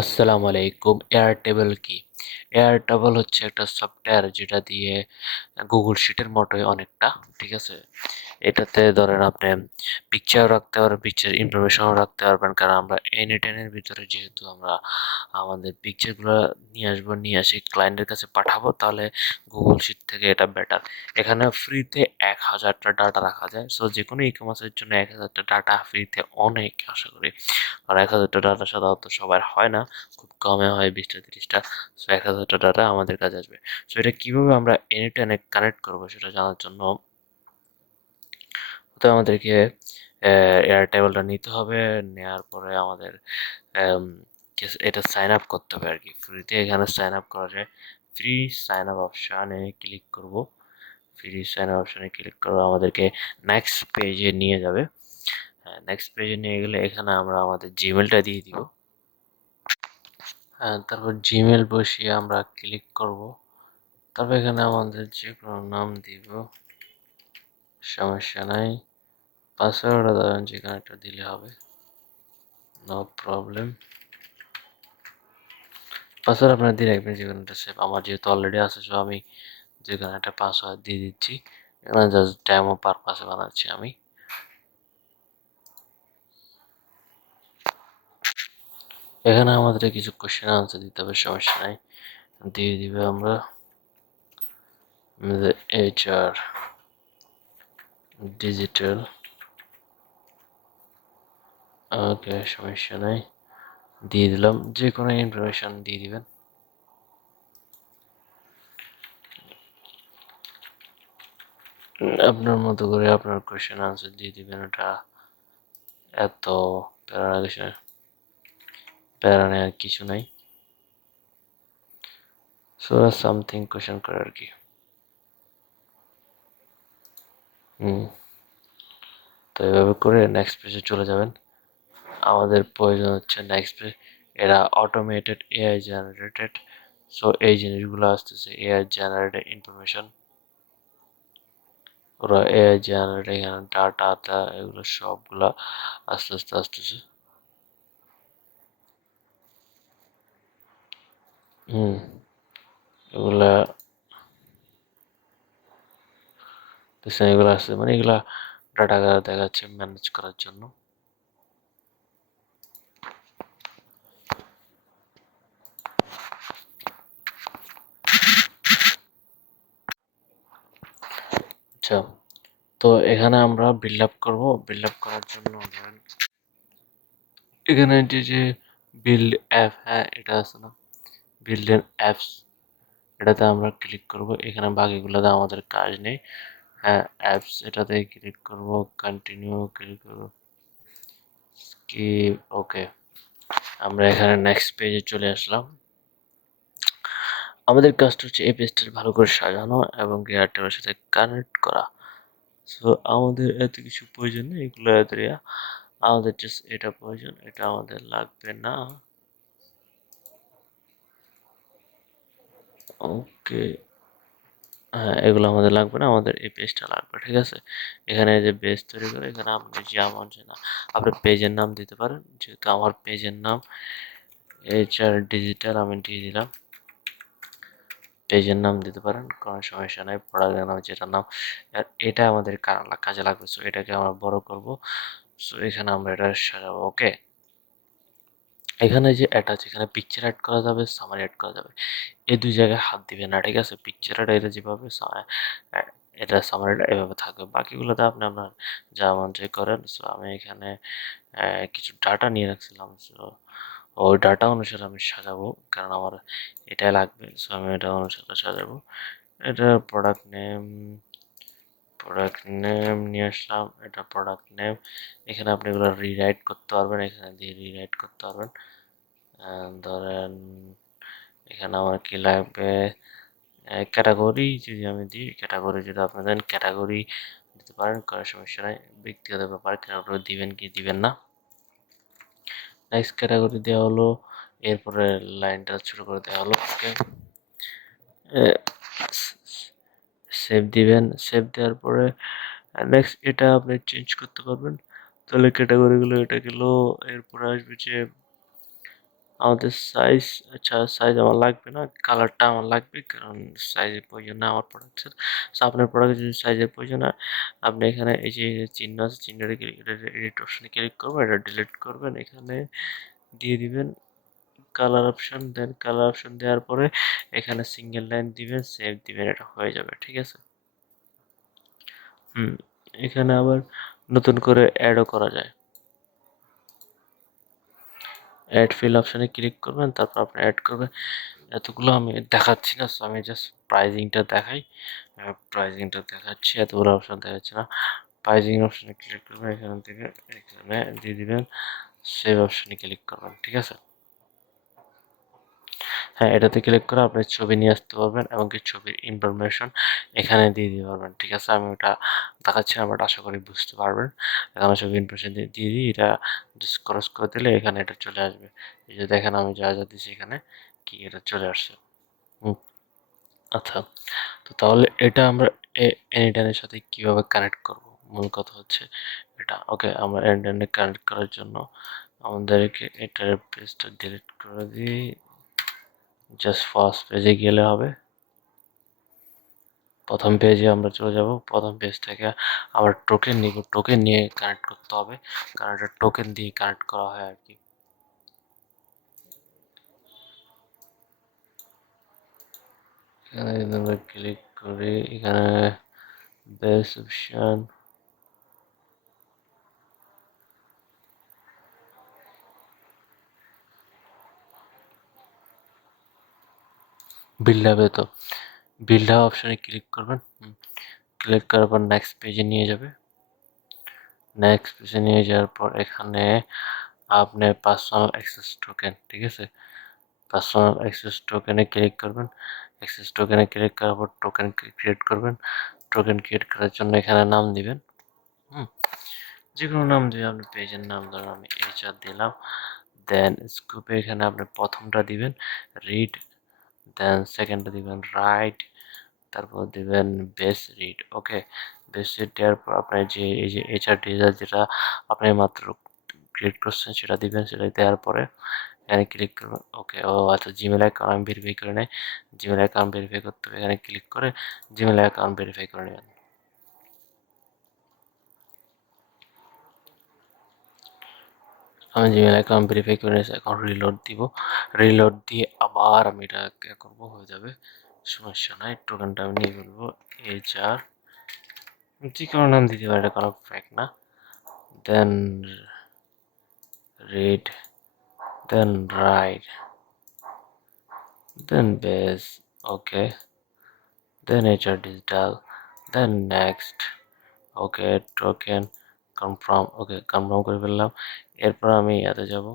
আসসালামু আলাইকুম। এয়ারটেবল কি? এয়ারটেবল হচ্ছে একটা সফটওয়্যার যেটা দিয়ে গুগল শিটের মতোই অনেকটা, ঠিক আছে? এটাতে ধরেন আপনি পিকচার রাখতে পারবেন, পিকচার ইনফরমেশনও রাখতে পারবেন, কারণ আমরা এর ভিতরে যেহেতু আমরা আমাদের পিকচারগুলো নিয়ে আসবো, নিয়ে এসে ক্লায়েন্টের কাছে পাঠাবো, তাহলে গুগল শিট থেকে এটা বেটার। এখানে ফ্রিতে 1000টা ডাটা রাখা যায়। সো যে কোনো ই কমার্সের জন্য 1000টা ডাটা ফ্রিতে অনেক, আশা করি। আর 1000টা ডাটা সাধারণত সবার হয় না, খুব কমে হয় 20টা 30টা। সো 1000টা ডাটা আমাদের কাছে আসবে। সো এটা কিভাবে আমরা এনি টু এনি কানেক্ট করবো সেটা জানার জন্য তো আমাদেরকে এয়ারটেবলটা নিতে হবে। নেওয়ার পরে আমাদের এটা সাইন আপ করতে হবে আর কি, ফ্রিতে এখানে সাইন আপ করা যায়। ফ্রি সাইন আপ অপশানে ক্লিক করব। ফ্রি সাইন আপ অপশানে ক্লিক করবো, আমাদেরকে নেক্সট পেজে নিয়ে যাবে। নেক্সট পেজে নিয়ে গেলে এখানে আমরা আমাদের জিমেলটা দিয়ে দিব। তারপর জিমেল বসিয়ে আমরা ক্লিক করব। তারপর এখানে আমাদের যে কোনো নাম দিব, সমস্যা নাই। পাসওয়ার্ডও ধরেন যে কোনো একটা দিলে হবে, নো প্রবলেম। পাসওয়ার্ড আপনারা দিয়ে রাখবেন যে কোনো একটা সেভ। আমার যেহেতু অলরেডি আছে, সো আমি যে কোনো একটা পাসওয়ার্ড দিয়ে দিচ্ছি। এখানে জাস্ট ডেমো পারপাসে বানাচ্ছি আমি। এখানে আমাদের কিছু কোশ্চেন আনসার দিতে হবে, সমস্যা নাই, দিয়ে দিবে আমরা। এইচআর ডিজিটাল, ওকে, সমস্যা নাই, দিয়ে দিলাম। যে কোনো ইনফরমেশন দিয়ে দিবেন। আপনার মতো করে আপনার কোয়েশ্চেন আনসার দিয়ে দিবেন। এটা এত প্যারা নেওয়ার কিছু নাই। সো সামথিং কোয়েশ্চেন করে আর কি। তো এভাবে করে নেক্সট পেজে চলে যাবেন। আমাদের প্রয়োজন হচ্ছে নেক্সট পেজ। এরা অটোমেটেড এআই জেনারেটেড। সো এই জিনিসগুলো আসতেছে এআই জেনারেটেড ইনফরমেশন। ওরা এআই জেনারেটেড, এখানে ডাটা এগুলো সবগুলা আস্তে আস্তে আসতেছে। হুম এগুলা দেখছেন, এগুলো আসছে মানে এগুলা ডাটা দেখাচ্ছে ম্যানেজ করার জন্য। আচ্ছা, তো এখানে আমরা বিল্ড আপ করবো। বিল্ড আপ করার জন্য ধরেন এখানে যে বিল্ড অ্যাপ, হ্যাঁ এটা আছে না, বিল্ড এন অ্যাপস, এটাতে আমরা ক্লিক করব। এখানে বাকিগুলোতে আমাদের কাজ নেই। হ্যাঁ, অ্যাপস এটাতে ক্লিক করব, কন্টিনিউ ক্লিক করব, স্কিপ, ওকে। আমরা এখানে নেক্সট পেজে চলে আসলাম। আমাদের কাজটা হচ্ছে এই পেজটা ভালো করে সাজানো এবং এয়ারটেলের সাথে কানেক্ট করা। সো আমাদের এত কিছু প্রয়োজন নেই, এগুলো এত আমাদের জাস্ট এটা প্রয়োজন, এটা আমাদের লাগবে না। ওকে, হ্যাঁ এগুলো আমাদের লাগবে না, আমাদের এই পেজটা লাগবে, ঠিক আছে? এখানে যে পেজ তৈরি করে, এখানে আপনি যেমন যে না আপনি পেজের নাম দিতে পারেন। যেহেতু আমার পেজের নাম এইচআর ডিজিটাল, আমি দিয়ে দিলাম। পেজের নাম দিতে পারেন, কোনো সমস্যা নাই। প্রোডাক্টের নাম যেটার নাম, আর এটা আমাদের কাজে লাগবে। সো এটাকে আমরা বড় করব। সো এখানে আমরা এটা সাজাবো, ওকে। এখানে যে অ্যাড আছে, এখানে পিকচার অ্যাড করা যাবে, সামারি অ্যাড করা যাবে। এই দুই জায়গায় হাত দিবে না, ঠিক আছে? পিকচার অ্যাড এটা যেভাবে এটা সামারিটা এভাবে থাকবে, বাকিগুলোতে আপনি আপনার যা মন চাই করেন। সো আমি এখানে কিছু ডাটা নিয়ে রাখছিলাম। সো ওই ডাটা অনুসারে আমি সাজাবো, কারণ আমার এটাই লাগবে। সো আমি এটা অনুসারে সাজাবো। এটা প্রোডাক্ট নেম নিয়ে আসলাম, এটা প্রোডাক্ট নেম। এখানে আপনি এগুলো রিরাইট করতে পারবেন, এখানে দিয়ে রিরাইট করতে পারবেন। ধরেন এখানে আমার কি লাগবে, ক্যাটাগরি যদি আমি দিই, ক্যাটাগরি যদি আপনি দেন, ক্যাটাগরি দিতে পারেন, কোনো সমস্যা নাই। ব্যক্তিগত ব্যাপার, ক্যাটাগরি দিবেন কি দিবেন না। নেক্সট ক্যাটাগরি দেওয়া হলো, এরপরে লাইনটা ছোট করে দেওয়া হলো, ওকে। সেভ দিবেন। সেভ দেওয়ার পরে নেক্সট এটা আপনি চেঞ্জ করতে পারবেন। তাহলে ক্যাটাগরিগুলো এটা গেল। এরপরে আসবে যে আমাদের সাইজ, আচ্ছা সাইজ আমার লাগবে না, কালারটা আমার লাগবে, কারণ সাইজের প্রয়োজন না আমার প্রোডাক্টের। সো আপনার প্রোডাক্টের যদি সাইজের প্রয়োজন হয়, আপনি এখানে এই যে চিহ্ন আছে, চিহ্নটা ক্লিক, এডিট অপশনে ক্লিক করবেন, এটা ডিলিট করবেন, এখানে দিয়ে দিবেন কালার অপশন, দেন কালার অপশন দেওয়ার পরে এখানে সিঙ্গেল লাইন দিবেন, সেভ দিবেন, এটা হয়ে যাবে, ঠিক আছে। হুম, এখানে আবার নতুন করে অ্যাডও করা যায়। অ্যাড ফিল অপশনে ক্লিক করবেন, তারপর আপনি অ্যাড করবেন। এতগুলো আমি দেখাচ্ছি না, সো আমি জাস্ট প্রাইজিংটা দেখাই। প্রাইজিংটা দেখাচ্ছি, এতগুলো অপশন দেখাচ্ছি না। প্রাইজিং অপশনে ক্লিক করবেন, এখান থেকে এখানে দিয়ে দিবেন, সেভ অপশনে ক্লিক করবেন, ঠিক আছে। হ্যাঁ, এটাতে ক্লিক করে আপনি ছবি নিয়ে আসতে পারবেন, এমনকি ছবির ইনফরমেশন এখানে দিয়ে দিতে পারবেন, ঠিক আছে। আমি ওটা দেখাচ্ছি না, বাট আশা করি বুঝতে পারবেন। এখানে ছবি ইনফরমেশন দিয়ে দিই, এটা জাস্ট ক্রস করে দিলে এখানে এটা চলে আসবে। এই যে দেখেন আমি যা যা দিচ্ছি এখানে কি এটা চলে আসছে। হুম, আচ্ছা, তো তাহলে এটা আমরা এনিটাইনের সাথে কিভাবে কানেক্ট করব, মূল কথা হচ্ছে এটা। ওকে, আমরা এনিটাইনে কানেক্ট করার জন্য আমাদেরকে এটার পেজটা ডিলিট করে দিই, জাস্ট ফার্স্ট পেজে গেলে হবে। প্রথম পেজে আমরা চলে যাব, প্রথম পেজ থেকে আবার টোকেন নিব, টোকেন নিয়ে কানেক্ট করতে হবে, কারণ এটা টোকেন দিয়ে কানেক্ট করা হয় আর কি। এখানে যদি আমরা ক্লিক করি, এখানে বেস অপশন, বিল্ড হবে, তো বিল্ড হাব অপশনে ক্লিক করবেন। ক্লিক করার পর নেক্সট পেজে নিয়ে যাবে। নেক্সট পেজে নিয়ে যাওয়ার পর এখানে আপনি পার্সোনাল অ্যাক্সেস টোকেন, ঠিক আছে, পার্সোনাল অ্যাক্সেস টোকেনে ক্লিক করবেন। অ্যাক্সেস টোকেনে ক্লিক করার পর টোকেন ক্রিয়েট করবেন। টোকেন ক্রিয়েট করার জন্য এখানে নাম দিবেন। হুম, যে কোনো নাম দিয়ে, আপনি পেজের নাম ধরুন আমি এইচআর দিলাম। দেন স্কুপে এখানে আপনি প্রথমটা দিবেন রিড, দেন সেকেন্ডটা দিবেন রাইট, তারপর দিবেন বেস রিড। ওকে, বেস রিড দেওয়ার পর আপনার যে এই যে এইচআর ডিজার যেটা আপনি মাত্র ক্রিয়েট করছেন সেটা দিবেন, সেটা দেওয়ার পরে এখানে ক্লিক করবেন। ওকে, ও আচ্ছা, জিমেল অ্যাকাউন্ট আমি ভেরিফাই করে নেই, জিমেল অ্যাকাউন্ট ভেরিফাই করতে হবে, এখানে ক্লিক করে জিমেল অ্যাকাউন্ট ভেরিফাই করে নেবেন। আমি জিমেল অ্যাকাউন্ট ভেরিফাই করে নিয়েছি, এখন রিলোড দিব। রিলোড দিয়ে আবার আমি এটা করবো, হয়ে যাবে, সমস্যা নাই। টোকেনটা আমি নিয়ে ফেলবো, এইচআর, যে কোনো নাম দিতে পারে, এটা কোনো ফ্যাক না। দেন রিড, দেন রাইট, দেন বেস, ওকে, দেন এইচআর ডিজিটাল, দেন নেক্সট। ওকে, টোকেন কনফার্ম, ওকে কনফার্ম করে ফেললাম। এরপর আমি এতে যাব,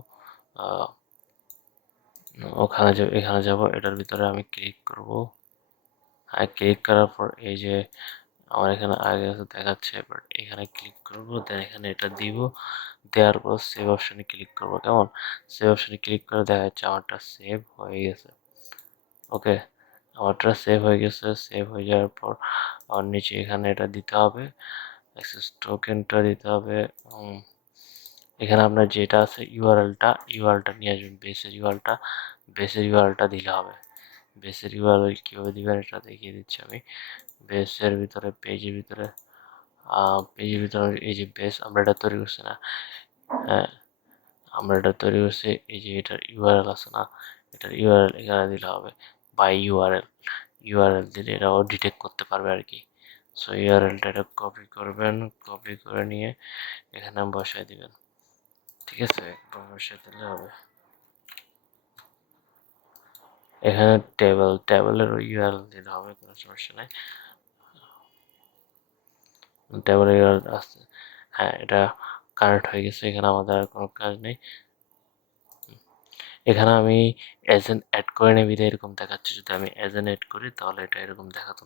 ওখানে যাব, এখানে যাব, এটার ভিতরে আমি ক্লিক করব। আর ক্লিক করার পর এই যে আমার এখানে আগে দেখাচ্ছে, বাট এখানে ক্লিক করব, দেন এখানে এটা দিব, দেওয়ার পর সেভ অপশনে ক্লিক করব। কেমন, সেভ অপশনে ক্লিক করে দেখা যাচ্ছে আমারটা সেভ হয়ে গেছে। ওকে, আমারটা সেভ হয়ে গেছে। সেভ হয়ে যাওয়ার পর আর নিচে এখানে এটা দিতে হবে, অ্যাক্সেস টোকেনটা দিতে হবে। এখানে আপনার যেটা আছে ইউআরএলটা নিয়ে আসবেন, বেসের ইউআরএলটা দিলে হবে। বেসের ইউআরএল কীভাবে দিবেন এটা দেখিয়ে দিচ্ছি আমি। বেসের ভিতরে পেজের ভিতরে এই যে বেস আমরা এটা তৈরি করছি না, হ্যাঁ আমরা এটা তৈরি করছি, এই যে এটার ইউআরএল আছে না, এটার ইউআরএল এখানে দিলে হবে, বাই ইউআরএল দিলে এটাও ডিটেক্ট করতে পারবে আর কি। সো ইউআরএলটা এটা কপি করবেন, কপি করে নিয়ে এখানে বসায় দিবেন, ঠিক আছে, বসায় দিলে হবে। এখানে টেবিলের ইউআরএল দিতে হবে, কোনো সমস্যা নাই। টেবিলের ইউআরএল আছে, হ্যাঁ এটা কানেক্ট হয়ে গেছে, এখানে আমাদের আর কোনো কাজ নেই। এখানে আমি এজেন্ট অ্যাড করে নেই বিধায় এরকম দেখাচ্ছে, যদি আমি এজেন্ট অ্যাড করি তাহলে এটা এরকম দেখাতো।